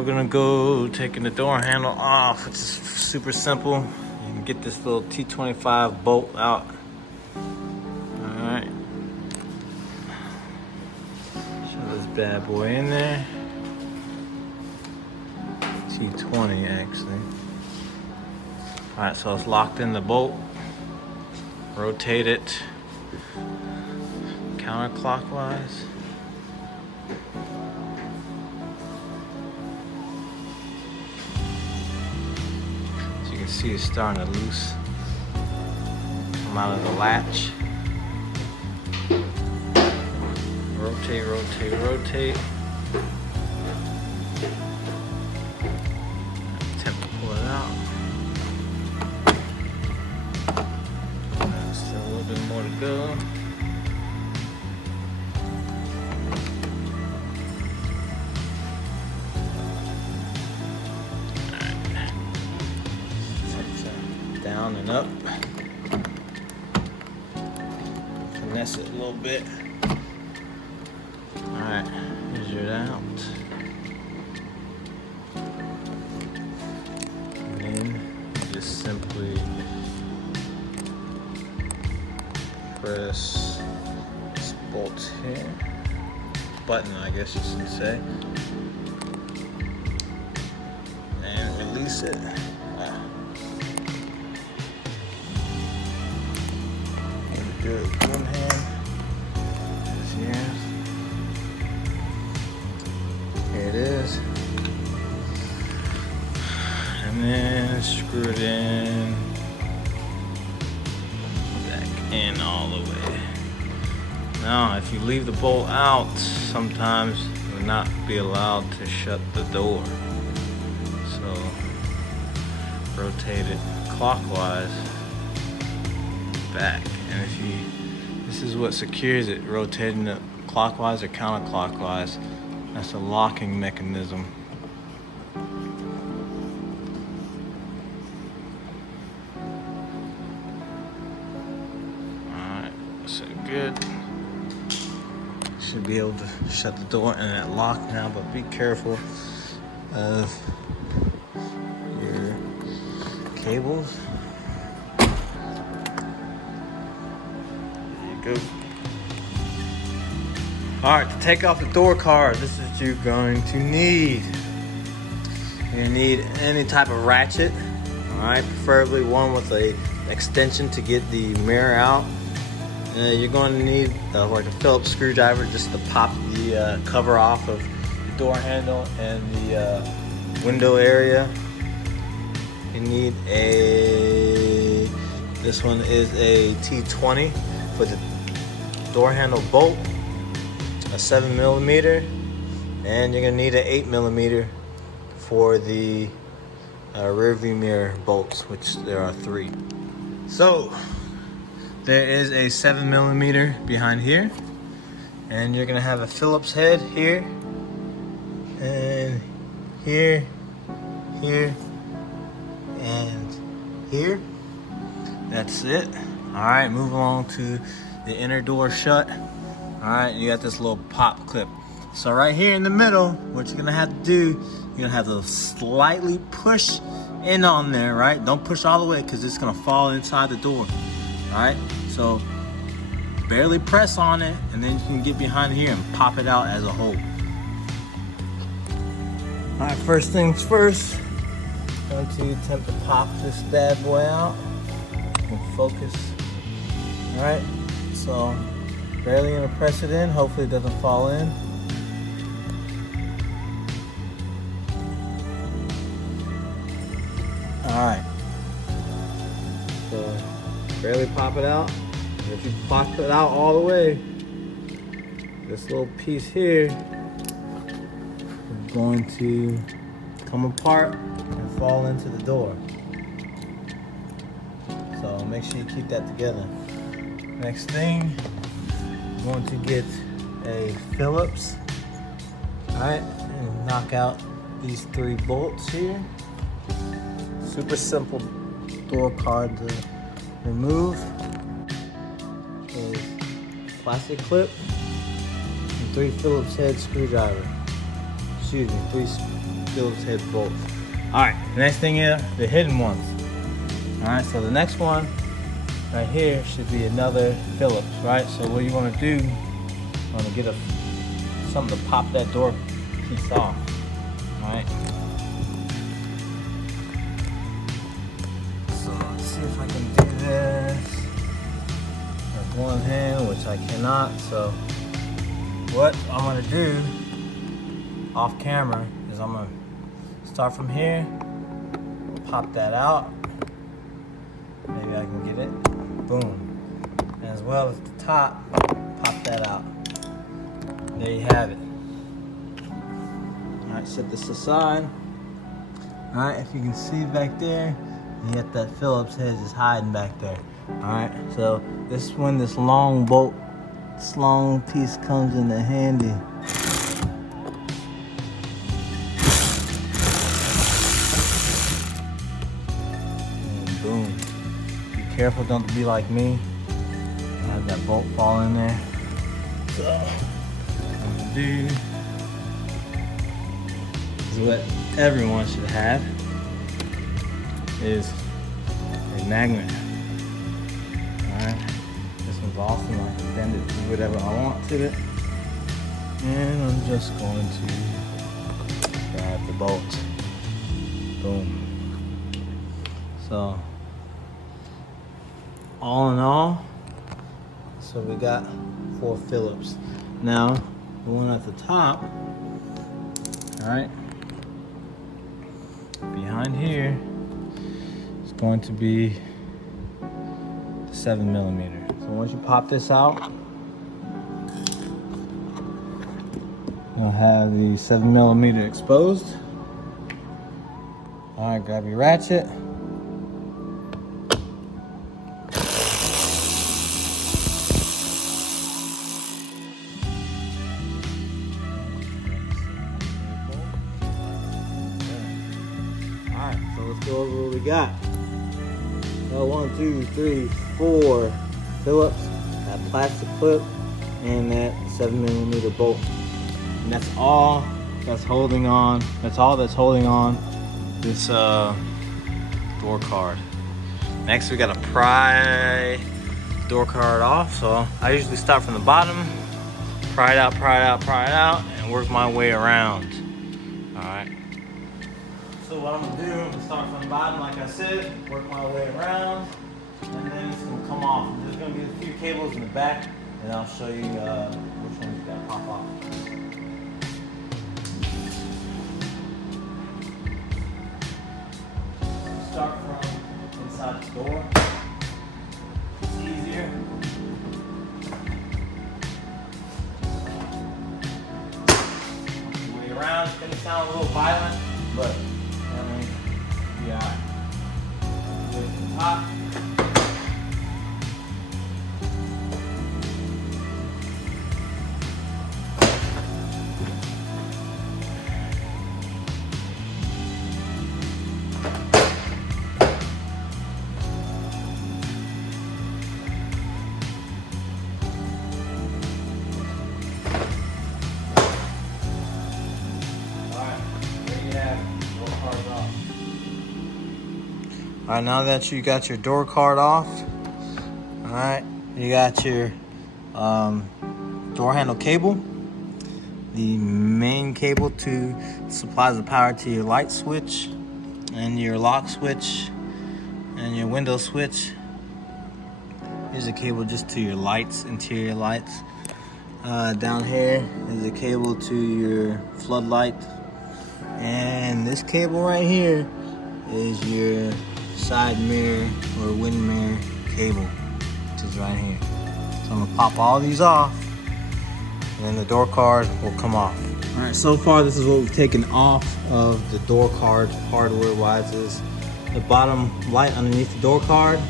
we're gonna go taking the door handle off, which is super simple. You can get this little T25 bolt out. Alright. Shove this bad boy in there. T20 actually. Alright, so it's locked in the bolt. Rotate it counterclockwise. As you can see, it's starting to loose come out of the latch. Rotate, rotate, rotate. Attempt to pull it out. Still a little bit more to go. Down and up. Finesse it a little bit. Alright, measure it out. And then just simply press this bolt here. Button, I guess you should say. And release it. Do it with one hand. Just here. Here it is. And then screw it in. Back in all the way. Now, if you leave the bolt out, sometimes you will not be allowed to shut the door. So, rotate it clockwise back. And if you, this is what secures it, rotating it clockwise or counterclockwise. That's a locking mechanism. Alright, so good. Should be able to shut the door and that lock now, but be careful of your cables. Go. Alright, to take off the door card, this is what you're going to need. You're going to need any type of ratchet. Alright, preferably one with an extension to get the mirror out. You're going to need like a Phillips screwdriver just to pop the cover off of the door handle and the window area. You need this one is a T20 for the door handle bolt, a 7mm, and you're gonna need an 8mm for the rear view mirror bolts, which there are 3. So there is a 7mm behind here, and you're gonna have a Phillips head here, and here, here, and here. That's it. All right, move along to the inner door shut. All right, you got this little pop clip. So right here in the middle, what you're gonna have to do, you're gonna have to slightly push in on there, right? Don't push all the way because it's gonna fall inside the door. All right, so barely press on it, and then you can get behind here and pop it out as a whole. All right, first things first, I'm going to attempt to pop this bad boy out and focus. All right, so barely gonna press it in. Hopefully it doesn't fall in. All right, so barely pop it out. And if you pop it out all the way, this little piece here is going to come apart and fall into the door. So make sure you keep that together. Next thing, I'm going to get a Phillips, all right, and knock out these 3 bolts here. Super simple door card to remove. A plastic clip and 3 Phillips head screwdriver. excuse me, 3 Phillips head bolts. All right, the next thing is the hidden ones. All right, so the next one right here should be another Phillips, right? So what you want to do, you want to get something to pop that door piece off, all right? So let's see if I can do this with one hand, which I cannot. So what I'm gonna do off camera is I'm gonna start from here, pop that out. Maybe I can get it. Boom. And as well as the top, pop that out. There you have it. All right, set this aside. All right, if you can see back there, you got that Phillips head just hiding back there. All right, so this is when this long bolt, this long piece comes in handy. And boom. Be careful, don't be like me. Have that bolt fall in there. So, what I'm gonna do is what everyone should have is a magnet. Alright, this one's awesome. I can bend it to whatever I want to it. And I'm just going to grab the bolt. Boom. So, all in all, so we got 4 Phillips. Now, the one at the top, alright, behind here is going to be the 7mm. So once you pop this out, you'll have the 7mm exposed. Alright, grab your ratchet. Alright, so let's go over what we got. 1, 2, 3, 4 Phillips, that plastic clip, and that 7mm bolt. And that's all that's holding on. That's all that's holding on this door card. Next, we gotta pry the door card off. So I usually start from the bottom, pry it out, pry it out, pry it out, and work my way around. All right. So what I'm gonna do, I'm gonna start from the bottom, like I said, work my way around, and then it's gonna come off. There's gonna be a few cables in the back, and I'll show you which ones you gotta pop off. Start from inside the door. It's easier. Work your way around. It's gonna sound a little violent, but yeah. With the top. All right, now that you got your door card off, all right, you got your door handle cable, the main cable to supply the power to your light switch and your lock switch and your window switch. Here's a cable just to your lights, interior lights. Down here is a cable to your floodlight, and this cable right here is your side mirror or wind mirror cable, which is right here. So I'm gonna pop all these off, and then the door card will come off. All right, so far this is what we've taken off of the door card hardware-wise. Is the bottom light underneath the door card.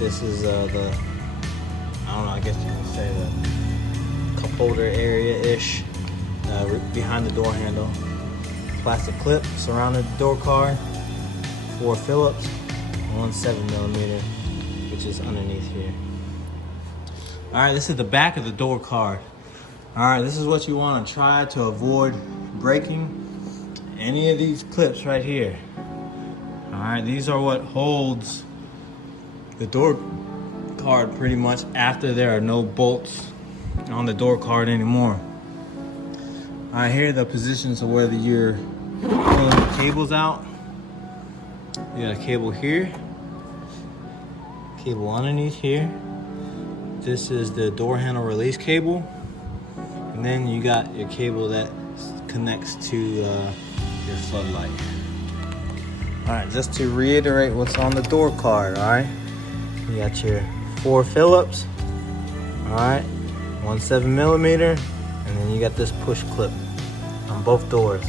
This is I don't know, I guess you can say the cup holder area-ish behind the door handle. Plastic clip surrounded the door card. 4 Phillips, 1 7mm, which is underneath here. All right, this is the back of the door card. All right, this is what you want to try to avoid breaking any of these clips right here. All right, these are what holds the door card pretty much after there are no bolts on the door card anymore. All right, here are the positions of whether you're pulling the cables out. You got a cable here, cable underneath here. This is the door handle release cable. And then you got your cable that connects to your floodlight. All right, just to reiterate what's on the door card, all right? You got your 4 Phillips, all right? 1 7mm, and then you got this push clip on both doors.